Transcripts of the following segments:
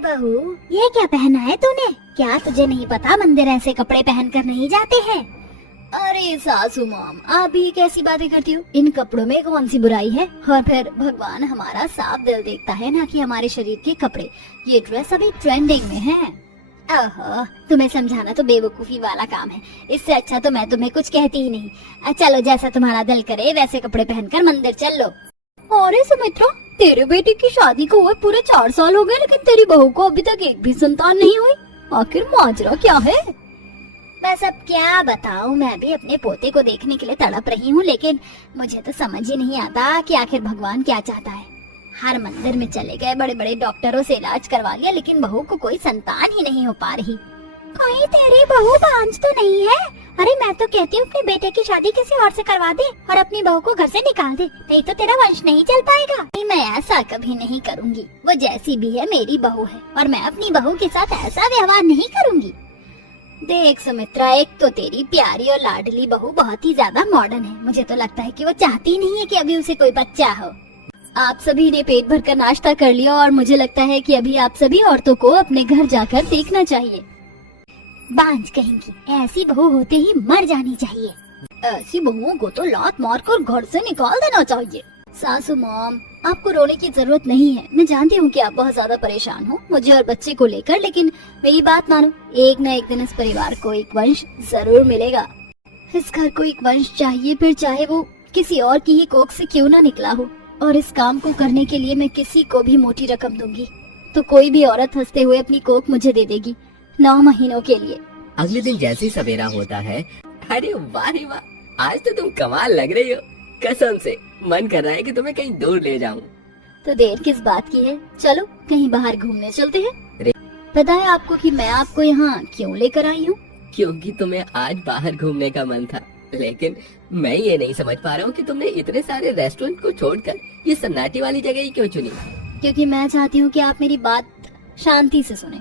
बहू, ये क्या पहना है तूने? क्या तुझे नहीं पता मंदिर ऐसे कपड़े पहनकर नहीं जाते हैं? अरे सासू मॉम, आप भी कैसी बातें करती हो? इन कपड़ों में कौन सी बुराई है? और फिर भगवान हमारा साफ दिल देखता है ना कि हमारे शरीर के कपड़े। ये ड्रेस अभी ट्रेंडिंग में है। ओहो, तुम्हें समझाना तो बेवकूफी वाला काम है। इससे अच्छा तो मैं तुम्हें कुछ कहती ही नहीं। चलो, जैसा तुम्हारा दिल करे वैसे कपड़े पहनकर मंदिर चल लो। अरे सुमित्रा, तेरे बेटे की शादी को हुए पूरे 4 साल हो गए, लेकिन तेरी बहू को अभी तक एक भी संतान नहीं हुई। आखिर माजरा क्या है? बस अब क्या बताऊं, मैं भी अपने पोते को देखने के लिए तड़प रही हूँ, लेकिन मुझे तो समझ ही नहीं आता कि आखिर भगवान क्या चाहता है। हर मंदिर में चले गए, बड़े बड़े डॉक्टरों से इलाज करवा लिया, लेकिन बहू को कोई संतान ही नहीं हो पा रही। कहीं तेरी बहू बांझ तो नहीं है? अरे मैं तो कहती हूँ अपने बेटे की शादी किसी और से करवा दे और अपनी बहू को घर से निकाल दे, नहीं तो तेरा वंश नहीं चल पाएगा। नहीं, मैं ऐसा कभी नहीं करूँगी। वो जैसी भी है मेरी बहू है और मैं अपनी बहू के साथ ऐसा व्यवहार नहीं करूँगी। देख सुमित्रा, एक तो तेरी प्यारी और लाडली बहू बहुत ही ज्यादा मॉडर्न है। मुझे तो लगता है कि वो चाहती नहीं है कि अभी उसे कोई बच्चा हो। आप सभी ने पेट भर कर नाश्ता कर लिया और मुझे लगता है कि अभी आप सभी औरतों को अपने घर जाकर देखना चाहिए। बांझ कहेंगी, ऐसी बहू होते ही मर जानी चाहिए। ऐसी बहुओं को तो लात मार कर घर से निकाल देना चाहिए। सासू मॉम, आपको रोने की जरूरत नहीं है। मैं जानती हूँ कि आप बहुत ज्यादा परेशान हो मुझे और बच्चे को लेकर, लेकिन मेरी बात मानो, एक न एक दिन इस परिवार को एक वंश जरूर मिलेगा। इस घर को एक वंश चाहिए, फिर चाहे वो किसी और की ही कोख से क्यों ना निकला हो। और इस काम को करने के लिए मैं किसी को भी मोटी रकम दूंगी, तो कोई भी औरत हंसते हुए अपनी कोख मुझे दे देगी 9 महीनों के लिए। अगले दिन जैसे ही सवेरा होता है, अरे वाह रे वाह, आज तो तुम कमाल लग रही हो। कसम से मन कर रहा है कि तुम्हें कहीं दूर ले जाऊं। तो देर किस बात की है, चलो कहीं बाहर घूमने चलते हैं। पता है आपको कि मैं आपको यहाँ क्यों लेकर आई हूँ? क्योंकि तुम्हें आज बाहर घूमने का मन था, लेकिन मैं ये नहीं समझ पा रहा हूँ कि तुमने इतने सारे रेस्टोरेंट को छोड़कर ये सन्नाटी वाली जगह ही क्यों चुनी। क्योंकि मैं चाहती हूँ कि आप मेरी बात शांति से सुने।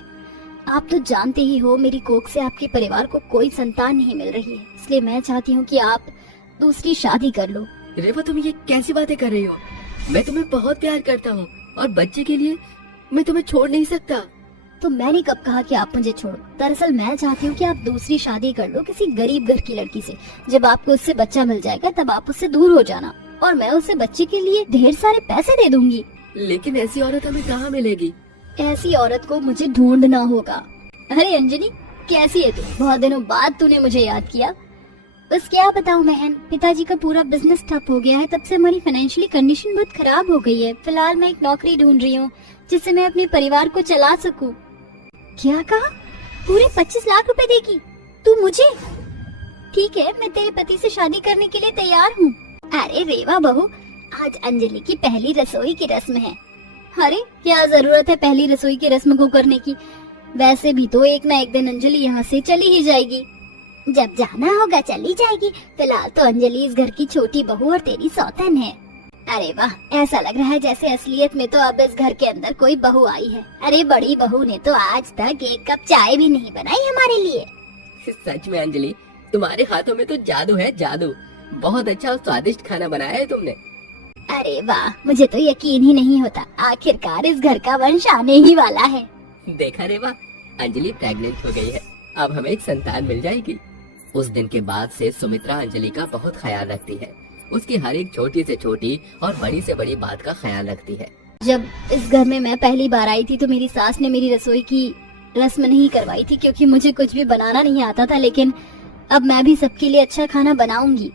आप तो जानते ही हो मेरी कोख से आपके परिवार को कोई संतान नहीं मिल रही है, इसलिए मैं चाहती हूँ कि आप दूसरी शादी कर लो। रेवा, तुम ये कैसी बातें कर रही हो? मैं तुम्हें बहुत प्यार करता हूँ और बच्चे के लिए मैं तुम्हें छोड़ नहीं सकता। तो मैंने कब कहा कि आप मुझे छोड़ो? दरअसल मैं चाहती हूँ कि आप दूसरी शादी कर लो किसी गरीब घर की लड़की से। जब आपको उससे बच्चा मिल जाएगा तब आप उससे दूर हो जाना और मैं उसे बच्चे के लिए ढेर सारे पैसे दे दूंगी। लेकिन ऐसी औरत हमें कहाँ मिलेगी? ऐसी औरत को मुझे ढूंढना होगा। अरे अंजलि, कैसी है तू? बहुत दिनों बाद तूने मुझे याद किया। बस क्या बताऊं बहन, पिताजी का पूरा बिजनेस ठप हो गया है। तब से हमारी फाइनेंशियली कंडीशन बहुत खराब हो गई है। फिलहाल मैं एक नौकरी ढूंढ रही हूँ जिससे मैं अपने परिवार को चला सकूं। क्या कहा? पूरे 25 लाख रुपए देगी तू मुझे? ठीक है, मैं तेरे पति से शादी करने के लिए तैयार हूँ। अरे रेवा बहू, आज अंजलि की पहली रसोई की रस्म है। अरे क्या जरूरत है पहली रसोई की रस्म को करने की? वैसे भी तो एक न एक दिन अंजलि यहाँ से चली ही जाएगी। जब जाना होगा चली जाएगी। फिलहाल तो अंजलि इस घर की छोटी बहू और तेरी सौतन है। अरे वाह, ऐसा लग रहा है जैसे असलियत में तो अब इस घर के अंदर कोई बहू आई है। अरे बड़ी बहू ने तो आज तक एक कप चाय भी नहीं बनाई हमारे लिए। सच में अंजलि, तुम्हारे हाथों में तो जादू है, जादू। बहुत अच्छा और स्वादिष्ट खाना बनाया है तुमने। अरे वाह, मुझे तो यकीन ही नहीं होता, आखिरकार इस घर का वंश आने ही वाला है। देखा रे वाह, अंजलि प्रेग्नेंट हो गई है। अब हमें एक संतान मिल जाएगी। उस दिन के बाद से सुमित्रा अंजलि का बहुत ख्याल रखती है। उसकी हर एक छोटी से छोटी और बड़ी से बड़ी बात का ख्याल रखती है। जब इस घर में मैं पहली बार आई थी तो मेरी सास ने मेरी रसोई की रस्म नहीं करवाई थी, क्योंकि मुझे कुछ भी बनाना नहीं आता था। लेकिन अब मैं भी सबके लिए अच्छा खाना बनाऊंगी।